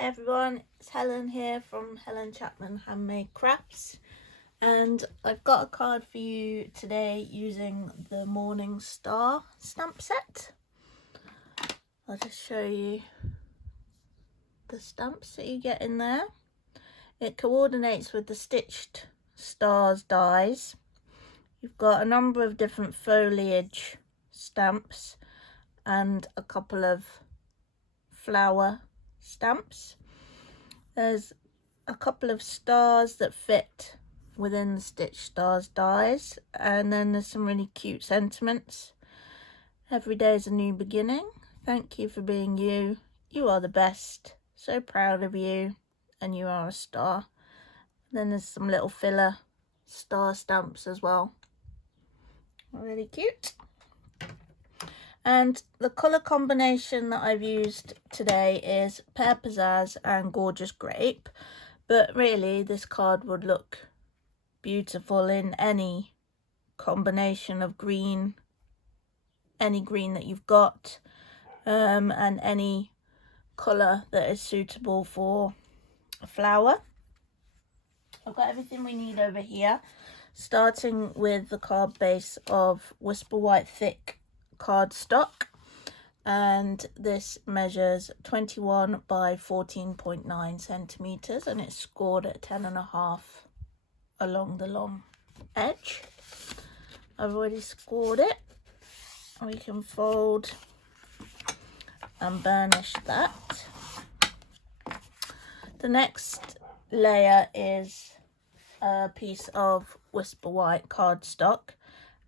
Hi everyone, it's Helen here from Helen Chapman Handmade Crafts, and I've got a card for you today using the Morning Star stamp set. I'll just show you the stamps that you get in there. It coordinates with the stitched stars dies. You've got a number of different foliage stamps and a couple of flower stamps. There's a couple of stars that fit within the stitched stars dies, and then there's some really cute sentiments. Every day is a new beginning. Thank you for being you. You are the best. So proud of you, and you are a star. Then there's some little filler star stamps as well. Really cute. And the colour combination that I've used today is Pear Pizzazz and Gorgeous Grape, but really this card would look beautiful in any combination of green, any green that you've got, and any colour that is suitable for a flower. I've got everything we need over here, starting with the card base of Whisper White Thick cardstock, and this measures 21 by 14.9 centimeters, and it's scored at 10.5 along the long edge. I've already scored it. We can fold and burnish that. The next layer is a piece of Whisper White cardstock,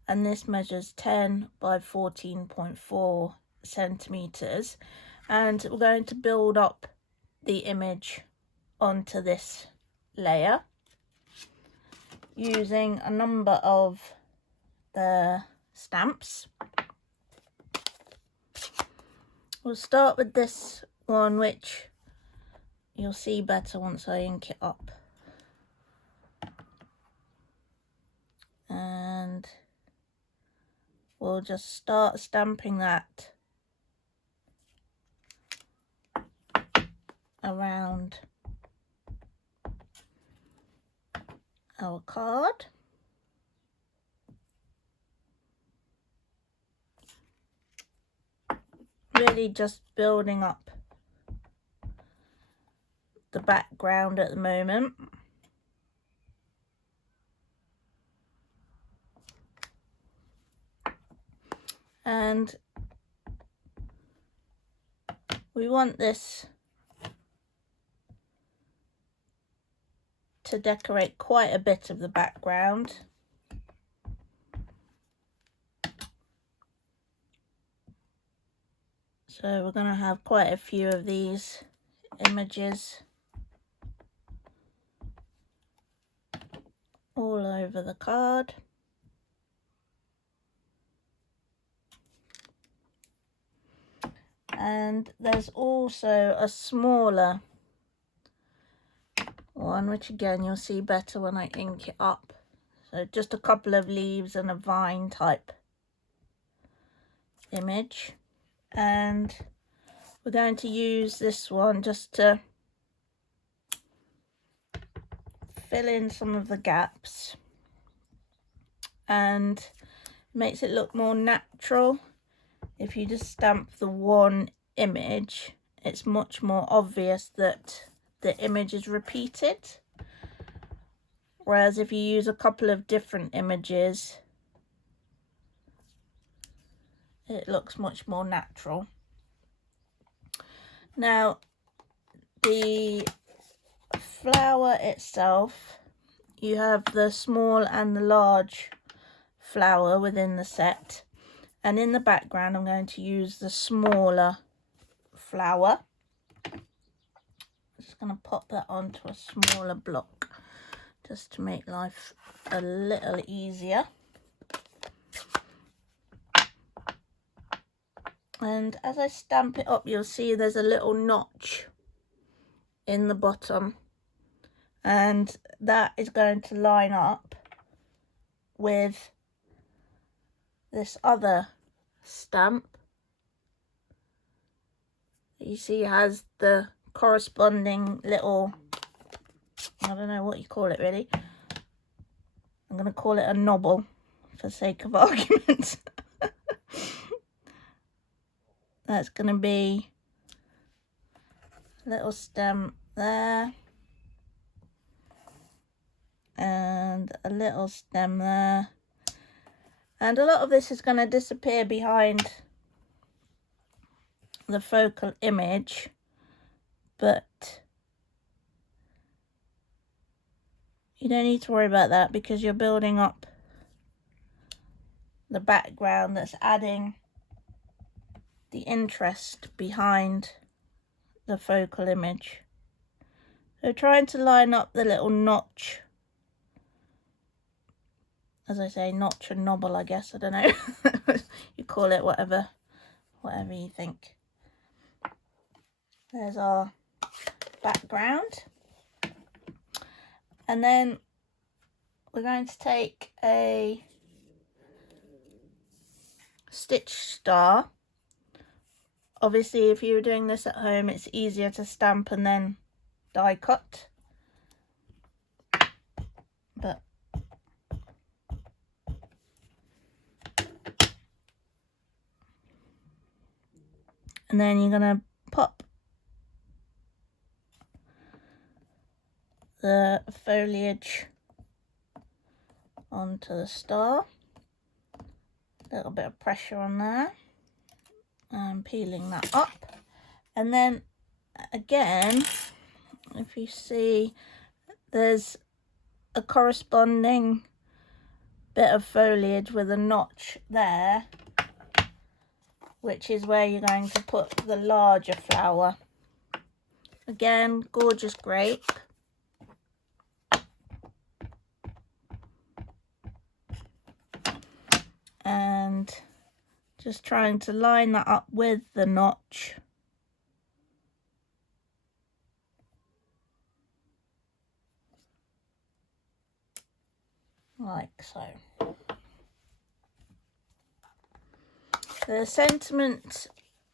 and this measures 10 by 14.4 centimeters, and we're going to build up the image onto this layer using a number of the stamps. We'll start with this one, which you'll see better once I ink it up, and we'll just start stamping that around our card. Really just building up the background at the moment. And we want this to decorate quite a bit of the background. So we're going to have quite a few of these images all over the card. And there's also a smaller one, which again you'll see better when I ink it up. So just a couple of leaves and a vine type image. And we're going to use this one just to fill in some of the gaps, and makes it look more natural. If you just stamp the one image, it's much more obvious that the image is repeated, whereas if you use a couple of different images, it looks much more natural. Now, the flower itself, you have the small and the large flower within the set, and in the background I'm going to use the smaller flower. I'm just going to pop that onto a smaller block just to make life a little easier. And as I stamp it up, you'll see there's a little notch in the bottom, and that is going to line up with this other stamp. You see has the corresponding little, I don't know what you call it really. I'm going to call it a knobble for sake of argument. That's going to be a little stem there. And a little stem there. And a lot of this is going to disappear behind the focal image, but you don't need to worry about that because you're building up the background that's adding the interest behind the focal image. So trying to line up the little notch, as I say, notch and knobble, I guess, I don't know. You call it whatever you think. There's our background. And then we're going to take a stitch star. Obviously, if you're doing this at home, it's easier to stamp and then die cut. But and then you're going to pop the foliage onto the star. A little bit of pressure on there. And peeling that up. And then again, if you see, there's a corresponding bit of foliage with a notch there, which is where you're going to put the larger flower. Again, gorgeous grape. And just trying to line that up with the notch. Like so. The sentiment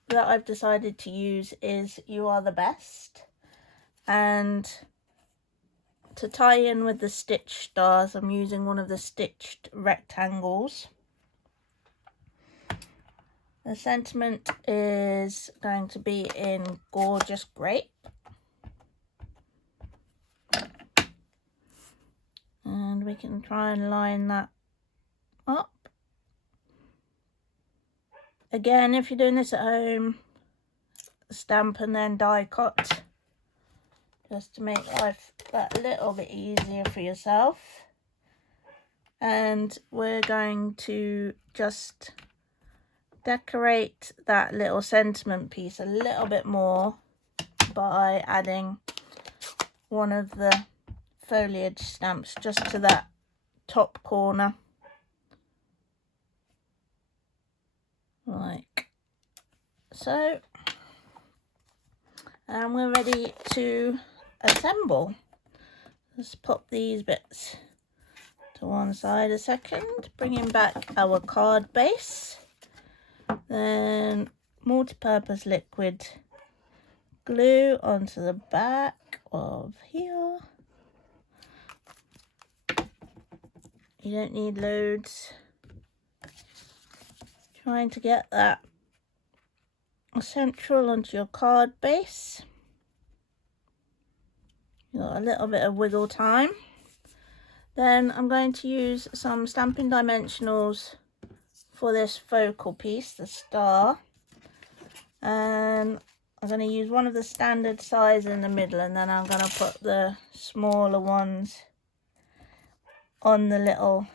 that I've decided to use is "You are the best." And to tie in with the stitch stars, I'm using one of the stitched rectangles. The sentiment is going to be in Gorgeous Grape. And we can try and line that up. Again, if you're doing this at home, stamp and then die cut, just to make life that little bit easier for yourself. And we're going to just decorate that little sentiment piece a little bit more by adding one of the foliage stamps just to that top corner, like so. And we're ready to assemble. Let's pop these bits to one side a second, bringing back our card base. Then multi-purpose liquid glue onto the back of here. You don't need loads. Trying to get that central onto your card base. You've got a little bit of wiggle time. Then I'm going to use some Stampin' Dimensionals for this focal piece, the star. And I'm going to use one of the standard size in the middle, and then I'm going to put the smaller ones on the little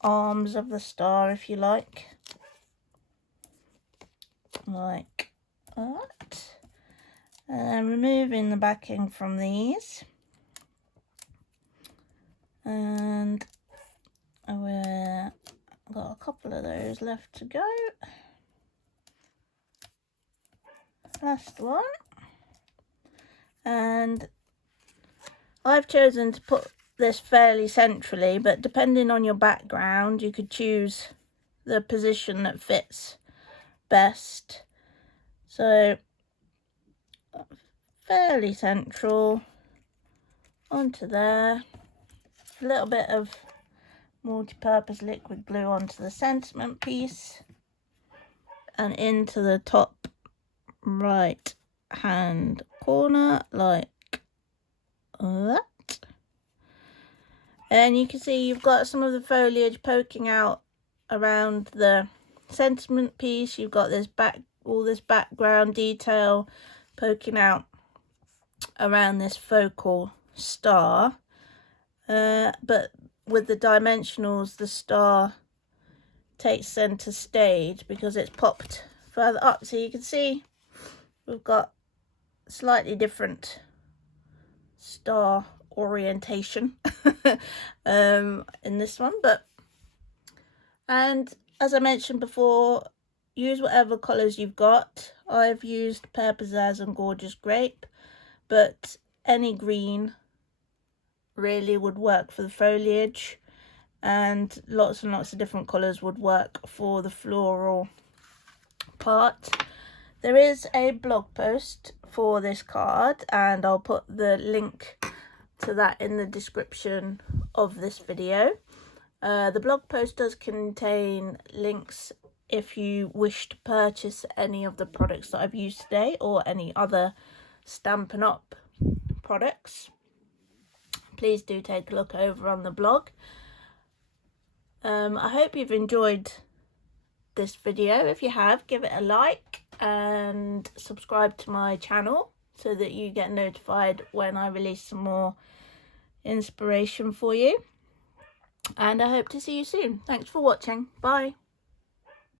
arms of the star, if you like. Like that. And removing the backing from these. And we've got a couple of those left to go. Last one. And I've chosen to put this fairly centrally, but depending on your background, you could choose the position that fits best. So fairly central onto there. A little bit of multi-purpose liquid glue onto the sentiment piece and into the top right hand corner like that. And you can see you've got some of the foliage poking out around the sentiment piece. You've got this all this background detail poking out around this focal star, but with the dimensionals the star takes center stage because it's popped further up. So you can see we've got slightly different star orientation in this one, and as I mentioned before, use whatever colours you've got. I've used Pear Pizzazz and Gorgeous Grape, but any green really would work for the foliage, and lots of different colours would work for the floral part. There is a blog post for this card, and I'll put the link to that in the description of this video. The blog post does contain links if you wish to purchase any of the products that I've used today or any other Stampin' Up products. Please do take a look over on the blog. I hope you've enjoyed this video. If you have, give it a like and subscribe to my channel so that you get notified when I release some more inspiration for you. And I hope to see you soon. Thanks for watching. Bye.